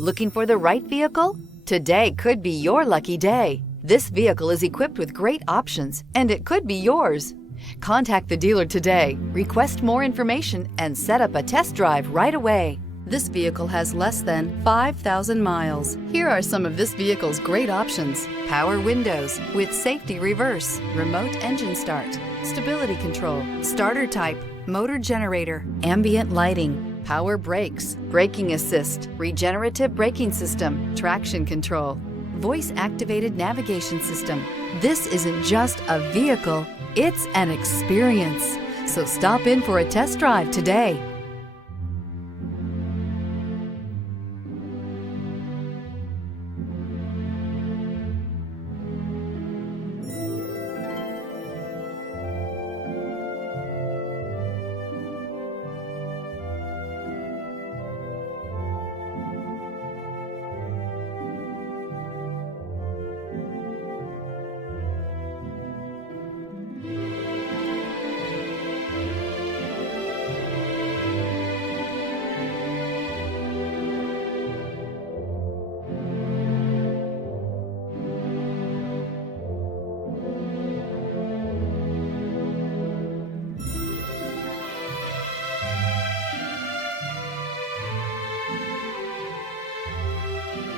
Looking for the right vehicle? Today could be your lucky day. This vehicle is equipped with great options, and it could be yours. Contact the dealer today, request more information, and set up a test drive right away. This vehicle has less than 5,000 miles. Here are some of this vehicle's great options: power windows with safety reverse, remote engine start, stability control, starter type, motor generator, ambient lighting, power brakes, braking assist, regenerative braking system, traction control, voice activated navigation system. This isn't just a vehicle, it's an experience. So stop in for a test drive today.